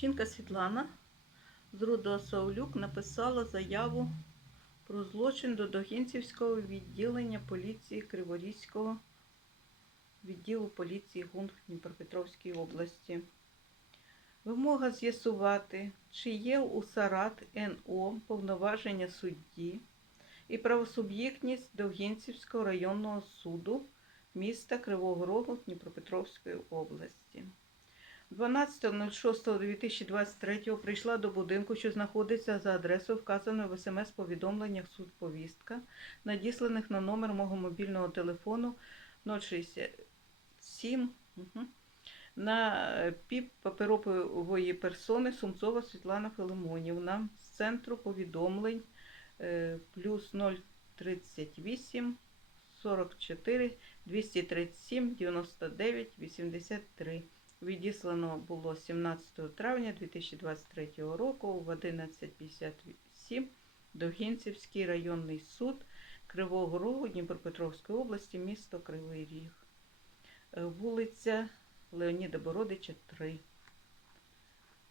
Жінка Світлана з роду Саулюк написала заяву про злочин до Догінцівського відділення поліції Криворізького відділу поліції ГУН в Дніпропетровській області. Вимога з'ясувати, чи є у Сарат НО повноваження судді і правосуб'єктність Довгінцівського районного суду міста Кривого Рогу Дніпропетровської області. 12.06.2023 прийшла до будинку, що знаходиться за адресою, вказаною в смс-повідомленнях суд повістка, надісланих на номер мого мобільного телефону 067 угу, на піп паперової персони Сумцова Світлана Филимонівна з центру повідомлень е, плюс 038 44 237 99 83. Відіслано було 17 травня 2023 року в 11.57 Довгінцівський районний суд Кривого Рогу Дніпропетровської області, місто Кривий Ріг. Е, Вулиця Леоніда Бородича, 3.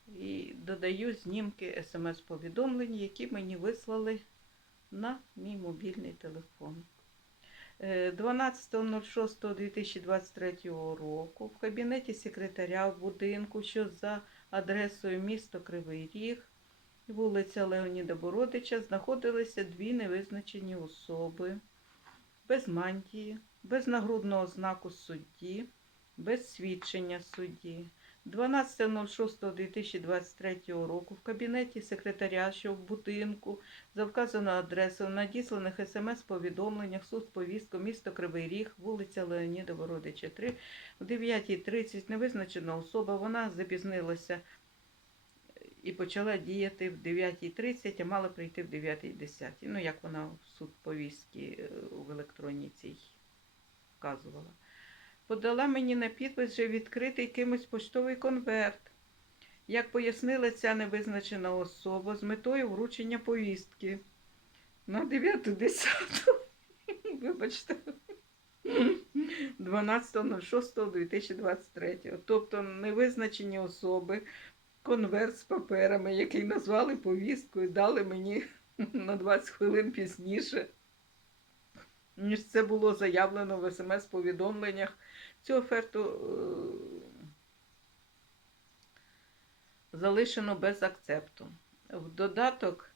І додаю знімки смс-повідомлень, які мені вислали на мій мобільний телефон. Е, 12.06.2023 року в кабінеті секретаря в будинку, що за адресою місто Кривий Ріг, вулиця Леоніда Бородича, знаходилися дві невизначені особи без мантії, без нагрудного знаку судді, без свідчення судді. 12.06.2023 року в кабінеті секретаря, що в будинку за вказаною адресою надісланих смс-повідомленнях суд повістку місто Кривий Ріг, вулиця Леоніда Бородича, 3, в 9.30 невизначена особа, вона запізнилася і почала діяти в 9.30, а мала прийти в 9.10. Ну, як вона в суд повістки е, в електронній цій вказувала. Подала мені на підпис вже відкритий кимось поштовий конверт. Як пояснила ця невизначена особа з метою вручення повістки на 9.10. Вибачте. 12.06.2023. Тобто невизначені особи, конверт з паперами, який назвали повісткою, дали мені на 20 хвилин пізніше, ніж це було заявлено в смс-повідомленнях. Цю оферту е, залишено без акцепту. В додаток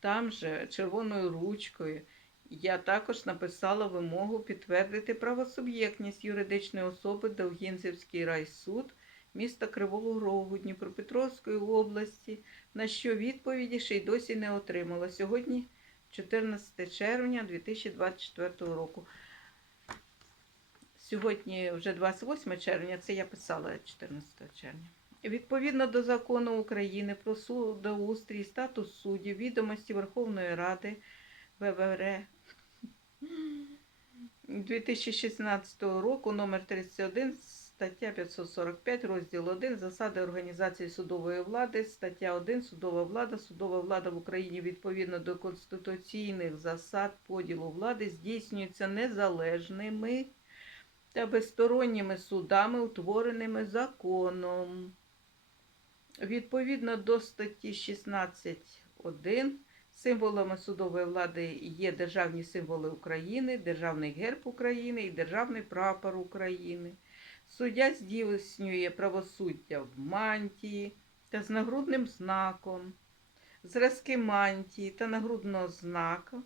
там же червоною ручкою я також написала вимогу підтвердити правосуб'єктність юридичної особи Довгінцівський райсуд міста Кривого Рогу Дніпропетровської області, на що відповіді ще й досі не отримала. Сьогодні 14 червня 2024 року. Сьогодні вже 28 червня, це я писала 14 червня. Відповідно до закону України про судоустрій, статус суддів, відомості Верховної Ради ВВР 2016 року, номер 31, стаття 545, розділ 1, засади організації судової влади, стаття 1, судова влада, судова влада в Україні відповідно до конституційних засад поділу влади здійснюється незалежними та безсторонніми судами, утвореними законом. Відповідно до статті 16.1 символами судової влади є державні символи України, Державний герб України і Державний прапор України. Суддя здійснює правосуддя в мантії та з нагрудним знаком, зразки мантії та нагрудного знака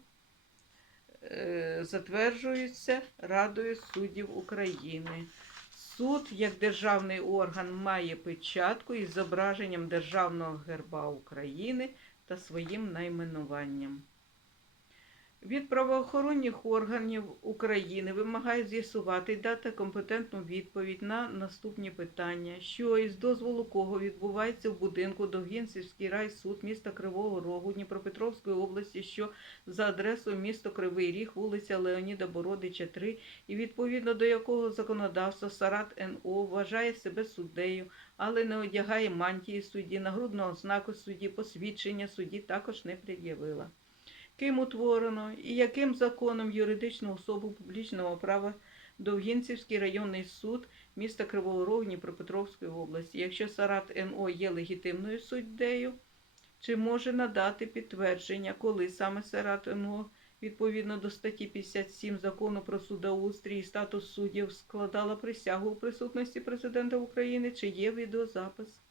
е, затверджуються Радою суддів України. Суд, як державний орган, має печатку із зображенням Державного герба України та своїм найменуванням. Від правоохоронних органів України вимагає з'ясувати і дати компетентну відповідь на наступні питання, що із дозволу кого відбувається в будинку Довгінцівський райсуд міста Кривого Рогу Дніпропетровської області, що за адресою місто Кривий Ріг, вулиця Леоніда Бородича, 3, і відповідно до якого законодавство Сарат НО вважає себе суддею, але не одягає мантії судді, нагрудного знаку судді, посвідчення судді також не пред'явила ким утворено і яким законом юридичну особу публічного права Довгінцівський районний суд міста Кривого Рогу Дніпропетровської області. Якщо Сарат НО є легітимною суддею, чи може надати підтвердження, коли саме Сарат НО відповідно до статті 57 закону про судоустрій і статус суддів складала присягу у присутності президента України, чи є відеозапис?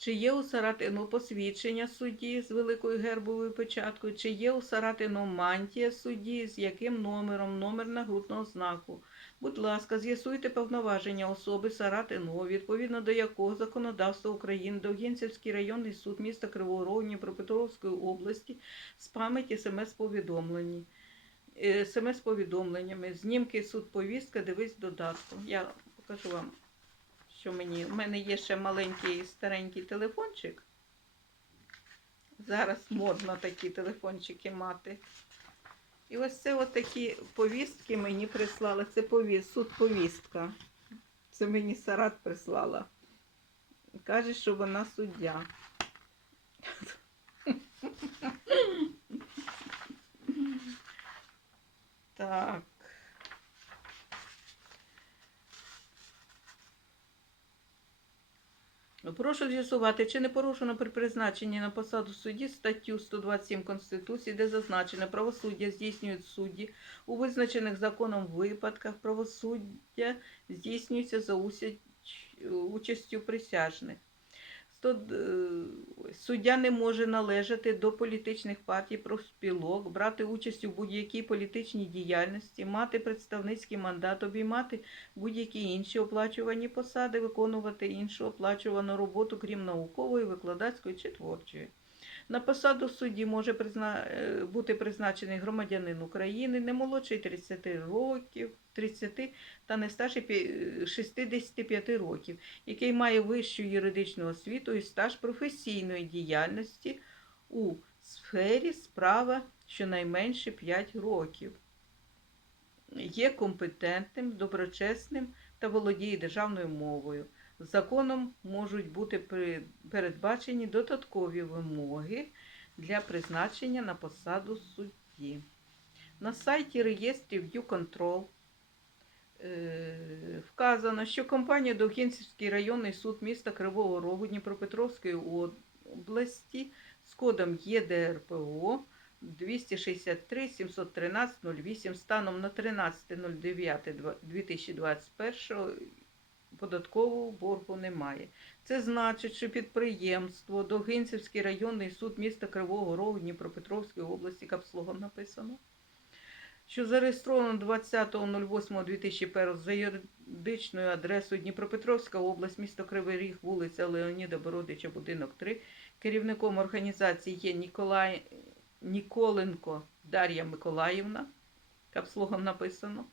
Чи є у Саратину посвідчення судді з великою гербовою печаткою? Чи є у Саратину мантія судді, з яким номером, номер нагрудного знаку? Будь ласка, з'ясуйте повноваження особи Саратину, відповідно до якого законодавства України Довгінцівський районний суд міста Кривого Рогу Дніпропетровської області з пам'яті смс-повідомлень. Е, смс-повідомленнями, знімки суд повістка, дивись додатку. Я покажу вам що мені. У мене є ще маленький старенький телефончик. Зараз модно такі телефончики мати. І ось це от такі повістки мені прислали. Це повіст, суд повістка. Це мені Сарат прислала. Каже, що вона суддя. Так. Прошу з'ясувати, чи не порушено при призначенні на посаду судді статтю 127 Конституції, де зазначено правосуддя здійснюють судді у визначених законом випадках правосуддя здійснюється за участю присяжних. Сто- е, Суддя не може належати до політичних партій, профспілок, брати участь у будь-якій політичній діяльності, мати представницький мандат, обіймати будь-які інші оплачувані посади, виконувати іншу оплачувану роботу, крім наукової, викладацької чи творчої. На посаду судді може призна... е, бути призначений громадянин України, не молодший 30 років, 30 та не старший 65 років, який має вищу юридичну освіту і стаж професійної діяльності у сфері справа щонайменше 5 років. Є компетентним, доброчесним та володіє державною мовою. Законом можуть бути передбачені додаткові вимоги для призначення на посаду судді. На сайті реєстрів YouControl е, вказано, що компанія Довгінцівський районний суд міста Кривого Рогу Дніпропетровської області з кодом ЄДРПО 263 713 08 станом на 13.09.2021 податкового боргу немає. Це значить, що підприємство Довгинцівський районний суд міста Кривого Рогу Дніпропетровської області капслогом написано, що зареєстровано 20.08.2001 за юридичною адресою Дніпропетровська область, місто Кривий Ріг, вулиця Леоніда Бородича, будинок 3. Керівником організації є Ніколай... Ніколенко Дар'я Миколаївна, капслогом написано.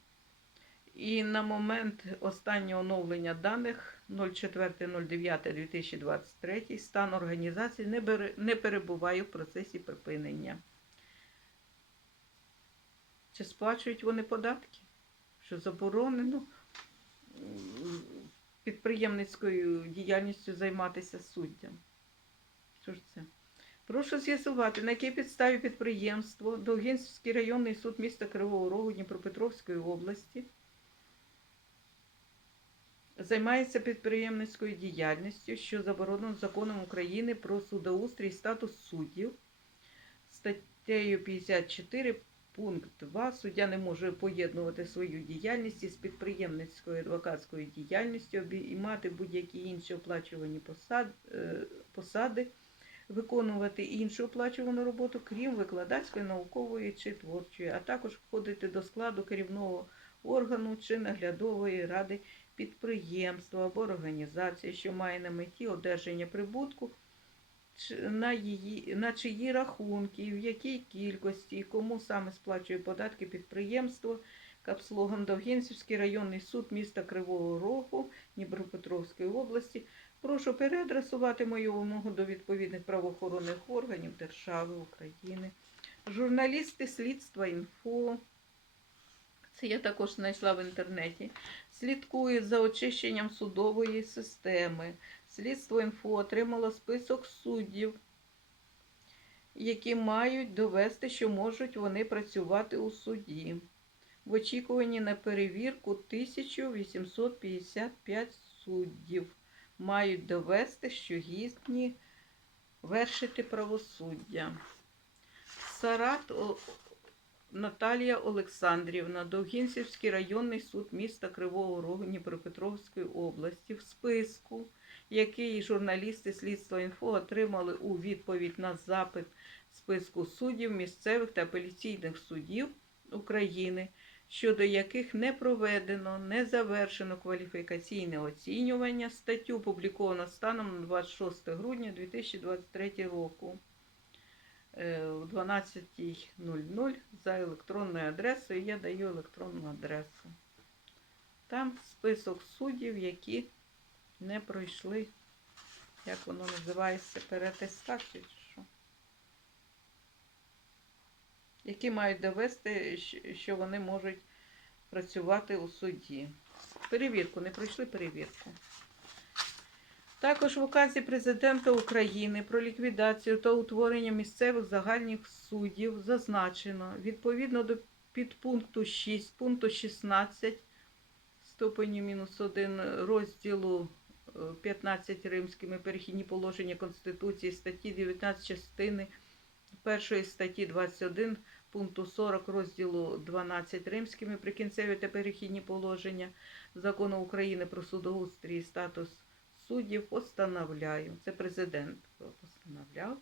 І на момент останнього оновлення даних 04.09.2023 стан організації не, бере, не перебуває в процесі припинення. Чи сплачують вони податки? Що заборонено підприємницькою діяльністю займатися суддям? Що ж це? Прошу з'ясувати, на якій підставі підприємство Довгинський районний суд міста Кривого Рогу Дніпропетровської області займається підприємницькою діяльністю, що заборонено законом України про судоустрій статус суддів. Статтею 54 пункт 2 суддя не може поєднувати свою діяльність із підприємницькою адвокатською діяльністю, обіймати будь-які інші оплачувані е, посади, виконувати іншу оплачувану роботу, крім викладацької, наукової чи творчої, а також входити до складу керівного органу чи наглядової ради підприємства або організації, що має на меті одержання прибутку на, її, на чиї рахунки, в якій кількості і кому саме сплачує податки підприємство, капслогом Довгінцівський районний суд міста Кривого Рогу Дніпропетровської області. Прошу переадресувати мою вимогу до відповідних правоохоронних органів держави України. Журналісти слідства інфо. Це я також знайшла в інтернеті. Слідкують за очищенням судової системи. Слідство інфо отримало список суддів, які мають довести, що можуть вони працювати у суді. в очікуванні на перевірку 1855 суддів мають довести, що гідні вершити правосуддя. Сарат Наталія Олександрівна, Довгінцівський районний суд міста Кривого Рогу Дніпропетровської області в списку, який журналісти Слідства інфо отримали у відповідь на запит списку суддів місцевих та апеляційних судів України, щодо яких не проведено, не завершено кваліфікаційне оцінювання. Статтю опубліковано станом на 26 грудня 2023 року в 12.00 за електронною адресою. Я даю електронну адресу. Там список суддів, які не пройшли, як воно називається, переатестацію чи що. Які мають довести, що вони можуть працювати у суді. Перевірку, не пройшли перевірку. Також в указі президента України про ліквідацію та утворення місцевих загальних суддів зазначено відповідно до підпункту 6 пункту 16 ступені мінус 1 розділу е, 15 римськими перехідні положення Конституції статті 19 частини першої статті 21 пункту 40 розділу 12 римськими прикінцеві та перехідні положення Закону України про судоустрій статус суддів постановляю. Це президент постановляв.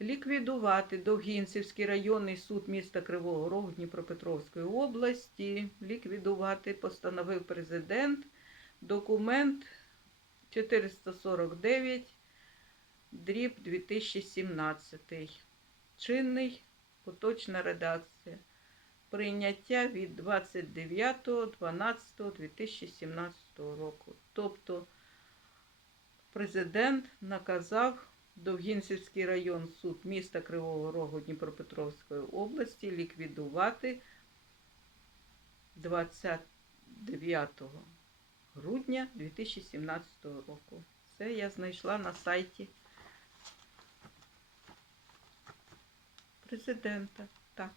Ліквідувати Довгінцівський районний суд міста Кривого Рогу Дніпропетровської області. Ліквідувати постановив президент. Документ 449 дріб 2017. Чинний поточна редакція. Прийняття від 29.12.2017 року. Тобто президент наказав Довгінцівський район суд міста Кривого Рогу Дніпропетровської області ліквідувати 29 грудня 2017 року. Це я знайшла на сайті президента. Так.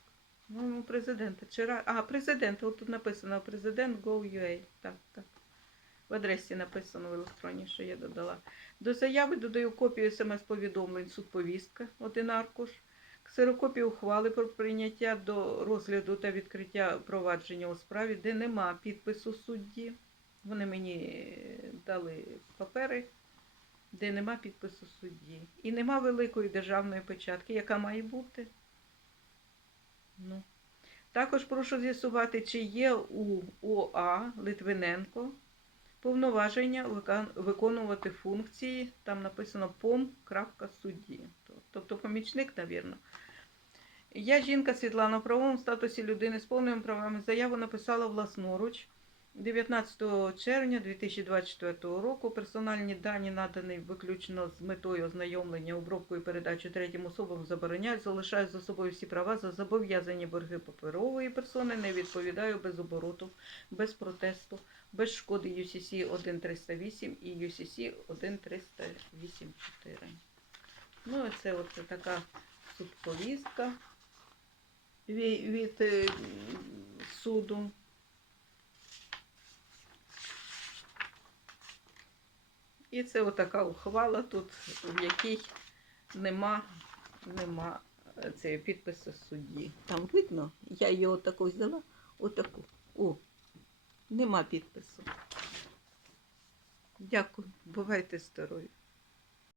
Ну, президента. Вчора... А, президента. От тут написано президент Go.ua. Так, так. В адресі написано в електроні, що я додала. До заяви додаю копію смс-повідомлень судповістка, один аркуш, ксерокопію ухвали про прийняття до розгляду та відкриття провадження у справі, де нема підпису судді. Вони мені дали папери, де нема підпису судді. І нема великої державної печатки, яка має бути. Ну. Також прошу з'ясувати, чи є у ОА Литвиненко повноваження виконувати функції, там написано пом. крапка судді. Тобто помічник, навірно. Я жінка Світлана в правовому статусі людини з повними правами. Заяву написала власноруч 19 червня 2024 року. Персональні дані надані виключно з метою ознайомлення, обробкою і передачі третім особам забороняють, залишають за собою всі права за зобов'язані борги паперової персони, не відповідаю без обороту, без протесту, без шкоди UCC 1308 і UCC 1384. Ну, це от така судповістка від, від е, суду. І це отака ухвала тут, в якій нема, нема е, цієї підпису судді. Там видно, я її отаку взяла, отаку. О, нема підпису. Дякую, бувайте здорові.